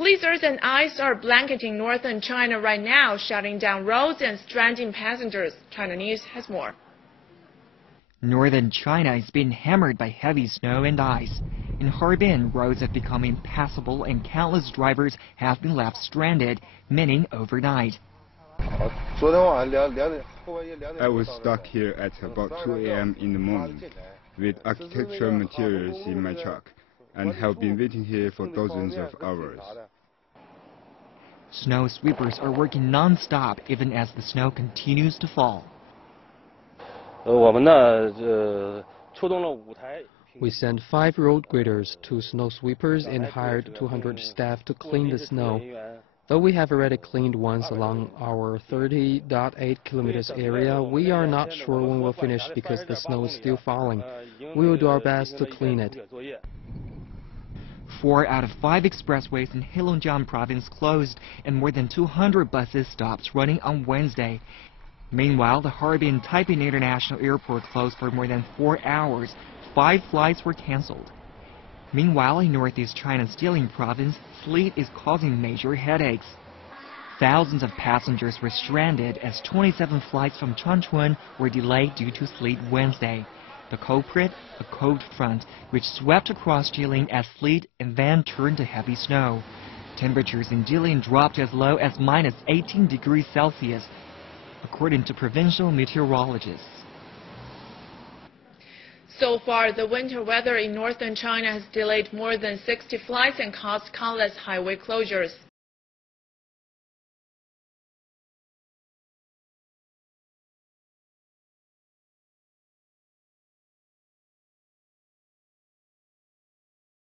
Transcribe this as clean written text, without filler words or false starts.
Blizzards and ice are blanketing northern China right now, shutting down roads and stranding passengers. China News has more. Northern China is being hammered by heavy snow and ice. In Harbin, roads have become impassable and countless drivers have been left stranded, many overnight. I was stuck here at about 2 a.m. in the morning with architectural materials in my truck and have been waiting here for dozens of hours. Snow sweepers are working non-stop even as the snow continues to fall. We sent 5 road graders, 2 snow sweepers, and hired 200 staff to clean the snow. Though we have already cleaned once along our 30.8 kilometers area, we are not sure when we'll finish because the snow is still falling. We will do our best to clean it. 4 out of 5 expressways in Heilongjiang province closed and more than 200 buses stopped running on Wednesday. Meanwhile, the Harbin Taipei International Airport closed for more than 4 hours. 5 flights were cancelled. Meanwhile, in northeast China's Jilin province, sleet is causing major headaches. Thousands of passengers were stranded as 27 flights from Changchun were delayed due to sleet Wednesday. The culprit, a cold front, which swept across Jilin as sleet and then turned to heavy snow. Temperatures in Jilin dropped as low as minus 18 degrees Celsius, according to provincial meteorologists. So far, the winter weather in northern China has delayed more than 60 flights and caused countless highway closures.